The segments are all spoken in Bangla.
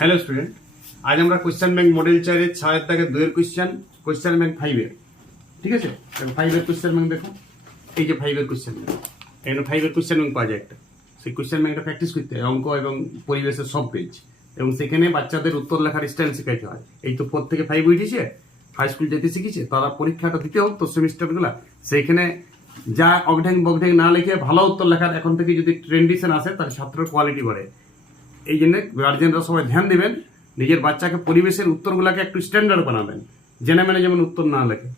হ্যালো স্টুডেন্ট, আজ আমরা কোয়েশ্চেন ব্যাংক মডেল 4-এর 6 থেকে 2 এর কোয়েশ্চেন ব্যাংক 5-এর, ঠিক আছে? দেখো 5-এর কোয়েশ্চেন ব্যাংক দেখো, এই যে 5-এর কোয়েশ্চেন ব্যাংক, এখানে 5-এর কোয়েশ্চেন ব্যাংক পাওয়া যায় একটা। সেই কোয়েশ্চেন ব্যাংকটা প্র্যাকটিস করতে হয়, অঙ্ক এবং পরিবেশের সব পেজ, এবং সেখানে বাচ্চাদের উত্তর লেখার স্টাইল শেখাতে হয়। এই তো 4 থেকে 5 উঠেছে, হাই স্কুল যেতে শিখেছে, তারা পরীক্ষাটা দিতে হোক তো সেমিস্টারগুলো, সেইখানে যা অগঢ্যাং বগঢ্যাং না লিখে ভালো উত্তর লেখার এখন থেকে যদি ট্রেন্ডিশন আসে, তাহলে ছাত্রের কোয়ালিটি বাড়ে। এই জন্য গার্জেনরা সবাই ধ্যান দেবেন, নিজের বাচ্চাকে পরিবেশের উত্তরগুলোকে একটু স্ট্যান্ডার্ড বানাবেন, জেনে মেনে যেমন উত্তর না লেখে।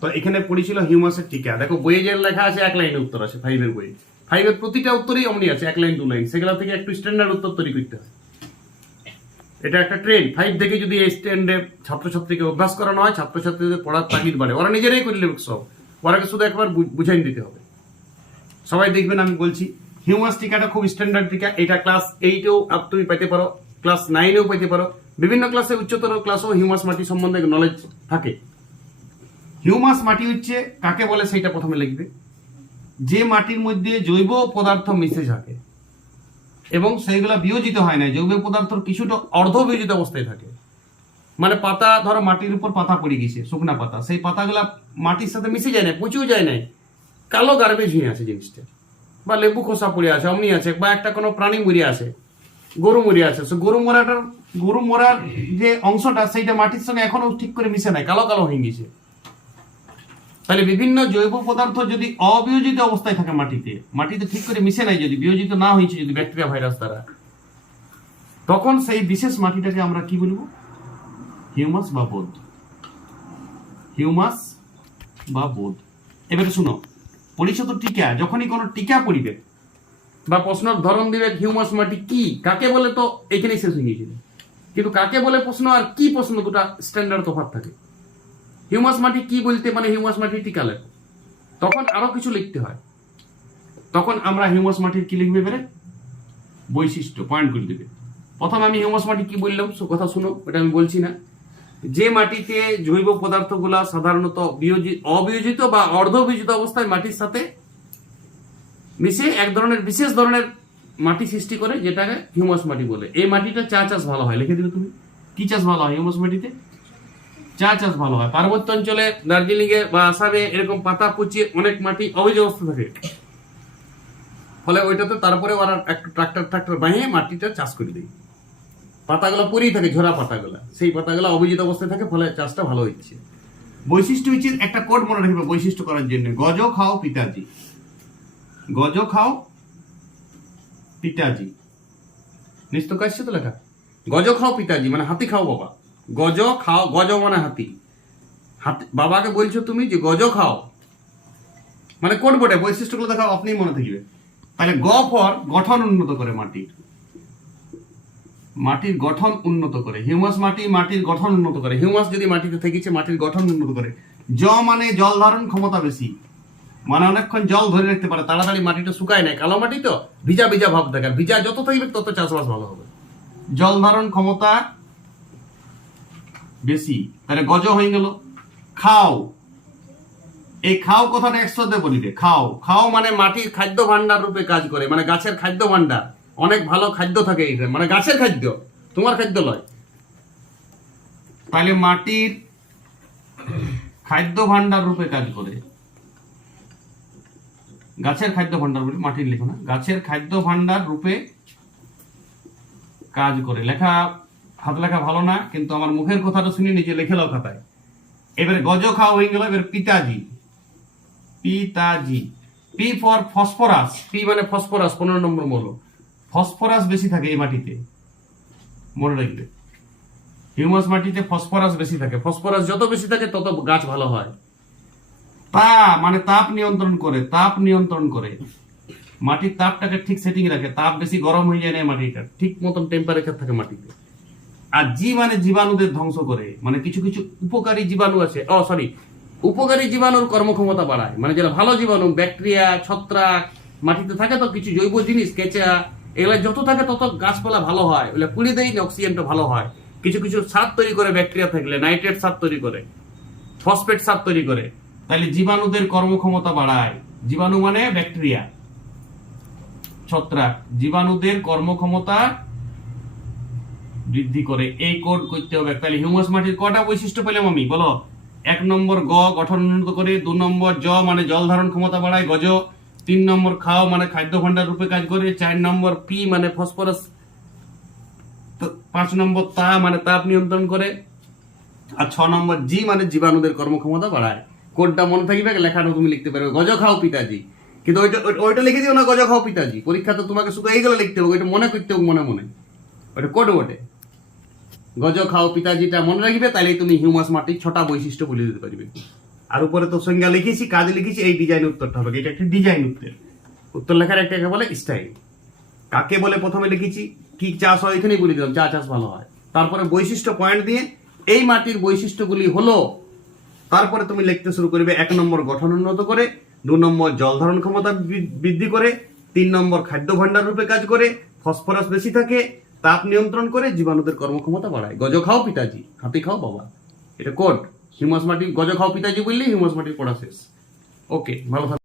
তো এখানে পড়েছিল হিউমাসের টিকা। দেখো বইয়ে যে লেখা আছে এক লাইনে উত্তর আছে 5-এর বইয়ে, 5-এর প্রতিটা উত্তরই অমনি আছে, 1 লাইন 2 লাইন, সেগুলো থেকে একটু স্ট্যান্ডার্ড উত্তর তৈরি করতে হয়। এটা একটা ট্রেন্ড। 5 থেকে যদি এই স্ট্যান্ডে ছাত্রছাত্রীকে অভ্যাস করানো হয়, ছাত্রছাত্রীদের পড়ার তাগিদ বাড়ে, ওরা নিজেরাই করে নেবে সব, ওরাকে শুধু একবার বুঝাই দিতে হবে। সবাই দেখবেন আমি বলছি, হিউমাস টিকাটা খুব স্ট্যান্ডার্ড টিকা। এটা ক্লাস 8-এও তুমি পেতে পারো, ক্লাস 9-এও পেতে পারো, বিভিন্ন ক্লাসে উচ্চতর ক্লাসেও হিউমাস মাটি সম্বন্ধে নলেজ থাকে। হিউমাস মাটি হচ্ছে কাকে বলে সেটা প্রথমে লিখবে। যে মাটির মধ্যে জৈব পদার্থ মিশে থাকে এবং সেইগুলা বিয়োজিত হয় না, জৈব পদার্থ কিছুটা অর্ধ বিয়োজিত অবস্থায় থাকে। মানে পাতা, ধরো মাটির উপর পাতা পড়ে গেছে, শুকনা পাতা, সেই পাতাগুলা মাটির সাথে মিশে যায় না, পচেও যায় না, কালো গার্বেজ হয়ে আছে জিনিসটা, বা লেবু খোসা পড়ে আছে অমনি আছে, বা একটা কোনো প্রাণী মরে আছে, গরু মরে আছে, গরু মরার যে অংশটা সেইটা মাটির সঙ্গে এখনো ঠিক করে মিশে নাই, কালো কালো হয়ে গেছে। তাহলে বিভিন্ন জৈব পদার্থ যদি অবিয়োজিত অবস্থায় থাকে মাটিতে ঠিক করে মিশে নাই, যদি বিয়োজিত না হয়েছে, যদি ব্যাকটেরিয়া ভাইরাস দ্বারা, তখন সেই বিশেষ মাটিটাকে আমরা কি বলবো? হিউমাস বা বোধ। হিউমাস বা বোধ। এবারে শুনো, পরিচিত টিকা, যখনই কোনো টিকা পড়িবে বা প্রশ্নের ধরন দিবে হিউমাস মাটি কি, কাকে বলে, তো এখানেই শেষ হয়ে গিয়েছিল। কিন্তু কাকে বলে প্রশ্ন আর কি প্রশ্ন, দুটা স্ট্যান্ডার্ড তফাৎ থাকে। হিউমাস মাটি কি বলতে মানে হিউমাস মাটি টিকা লেখো, তখন আরো কিছু লিখতে হয়। তখন আমরা হিউমাস মাটির কি লিখবে, এবারে বৈশিষ্ট্য পয়েন্ট করে দেবে। প্রথম আমি হিউমাস মাটি কি বললাম কথা শুনো, ওটা আমি বলছি না। যে মাটিতে জৈব পদার্থগুলা সাধারণত অবিয়োজিত বা অর্ধ বিয়োজিত অবস্থায় মাটির সাথে মিশে এক ধরনের বিশেষ ধরনের মাটি সৃষ্টি করে, যেটাকে হিউমাস মাটি বলে। এই মাটিটা চা চাষ ভালো হয়, লিখে দিলে তুমি। কি চাষ ভালো হয় হিউমাস মাটিতে? চা চাষ ভালো হয়। পার্বত্য অঞ্চলে, দার্জিলিং এ বা আসামে এরকম পাতা পচিয়ে অনেক মাটি অবৈধ অবস্থা থাকে, ফলে ওইটাতে তারপরে ওরা একটু ট্রাক্টর বানিয়ে মাটিটা চাষ করে দেয়। পাতাগুলো পরেই থাকে, ঝরা পাতাগুলা, সেই পাতাগুলো অবৈধ অবস্থায় থাকে, ফলে চাষটা ভালো হচ্ছে। বৈশিষ্ট্য হচ্ছে একটা কোড মনে রাখবে বৈশিষ্ট্য করার জন্য, গজ খাও পিতাজি। গজ খাও পিতাজি, নিশ্চয় কাছে তো লেখা। গজ খাও পিতাজি মানে হাতি খাও বাবা। গজ খাও, গজ মানে হাতি, বাবাকে বলছো তুমি যে গজ খাও, মানে কোড বটে, বৈশিষ্ট্যগুলো দেখাও, আপনি মনে থাকবে। তাহলে গ ফর গঠন উন্নত করে, মাটির গঠন উন্নত করে। হিউমাস মাটির গঠন উন্নত করে। হিউমাস যদি মাটিতে থেকেছে, মাটির গঠন উন্নত করে। জ মানে জল ধারণ ক্ষমতা বেশি, মানে অনেকক্ষণ জল ধরে রাখতে পারে, তাড়াতাড়ি মাটিটা শুকায় না, কালো মাটি তো ভিজা ভিজা ভাব থাকে, ভিজা যত থাকবে তত চাষবাস ভালো হবে। জল ধারণ ক্ষমতা বেশি, তাহলে গজ হয়ে গেল। খাও, এই খাও কথাটা একসাথে বলিবে। খাও মানে মাটির খাদ্য ভান্ডার রূপে কাজ করে, মানে গাছের খাদ্য ভান্ডার, অনেক ভালো খাদ্য থাকে এটা, মানে গাছের খাদ্য, তোমার খাদ্য লয়। তাহলে মাটির খাদ্য ভান্ডার রূপে কাজ করে, গাছের খাদ্য ভান্ডার বলে, মাটির লেখো না, গাছের খাদ্য ভান্ডার রূপে কাজ করে। লেখা হাত লেখা ভালো না, কিন্তু আমার মুখের কথাটা শুনে নিজে লিখে নাও খাতায়। এবারে গজ খাওয়া হয়ে গেল। এবার পিতাজি, পি ফর ফসফরাস। পি মানে ফসফরাস, 15 নম্বর মৌল। ফসফরাস বেশি থাকে এই মাটিতে, মনে রাখবে। হিউমাস মাটিতে ফসফরাস বেশি থাকে, ফসফরাস যত বেশি থাকে তত গাছ ভালো হয়। মানে তাপ নিয়ন্ত্রণ করে, মাটির তাপটাকে ঠিক সেটিং রাখে, তাপ বেশি গরম হয়ে যায় না, মাটিটা ঠিক মতন টেম্পারেচার থাকে মাটিতে। আর মানে জীবাণুদের ধ্বংস করে, মানে কিছু কিছু উপকারী জীবাণু আছে, উপকারী জীবাণুর কর্মক্ষমতা বাড়ায়, মানে যেটা ভালো জীবাণু, ব্যাকটেরিয়া, ছত্রাক মাটিতে থাকে, তো কিছু জৈব জিনিস, কেঁচা, এগুলা যত থাকে তত গাছপালা ভালো হয়, ওগুলা পুড়ে দেয়, অক্সিজেনটা ভালো হয়। কিছু কিছু সার তৈরি করে, ব্যাকটেরিয়া থাকলে নাইট্রেট সার তৈরি করে, ফসফেট সার তৈরি করে, তাহলে জীবাণুদের কর্মক্ষমতা বাড়ায়। জীবাণু মানে ব্যাকটেরিয়া, ছত্রাক, জীবাণুদের কর্মক্ষমতা বৃদ্ধি করে, এই কোড করতে হবে। তাহলে হিউমাস মাটির কটা বৈশিষ্ট্য পেলাম আমি, বলো? 1 নম্বর গ গঠন উন্নত করে, 2 নম্বর জ মানে জল ধারণ ক্ষমতা বাড়ায় গজ, 3 নম্বর খাও মানে খাদ্য ভাণ্ডার রূপে কাজ করে, 4 নম্বর পি মানে ফসফরাস, 5 নম্বর তা মানে তাপ নিয়ন্ত্রণ করে, আর 6 নম্বর জি মানে জীবাণুদের কর্মক্ষমতা বাড়ায়। কোডটা মনে থাকবে, লেখাটা তুমি লিখতে পারবে গজ খাও পিতাজি, কিন্তু ওইটা লিখে দিও না গজ খাও পিতাজি, পরীক্ষা তো তোমাকে শুধু এইগুলো লিখতে হবে, ওইটা মনে করতে হবে মনে মনে, ওইটা কোড বটে। গজ খাও পিতাজিটা মনে রাখবে, তাহলেই তুমি হিউমাস মাটির 6টা বৈশিষ্ট্য বলে দিতে পারবে। আর উপরে তো সংজ্ঞা লিখেছি, কাজ লিখেছি, এই ডিজাইন উত্তরটা হবে, এটা একটা ডিজাইন উত্তর। উত্তর লেখার একটা বলে স্টাইল। কাকে বলে প্রথমে লিখেছি, কি চাষ হয় এখানেই বলে দিলাম, চা চাষ ভালো হয়। তারপরে বৈশিষ্ট্য পয়েন্ট দিয়ে এই মাটির বৈশিষ্ট্যগুলি হলো, তারপরে তুমি লিখতে শুরু করবে। 1 নম্বর গঠন উন্নত করে, 2 নম্বর জল ধারণ ক্ষমতা বৃদ্ধি করে, 3 নম্বর খাদ্য ভাণ্ডার রূপে কাজ করে, ফসফরাস বেশি থাকে, তাপ নিয়ন্ত্রণ করে, জীবাণুদের কর্মক্ষমতা বাড়ায়। গজ খাও পিতাজি, হাতি খাও বাবা, এটা কোড। হিউমাস মাটি গজ খাও পিতাজি বললে হিউমাস মাটির পড়া শেষ। ওকে, ভালো থাকো।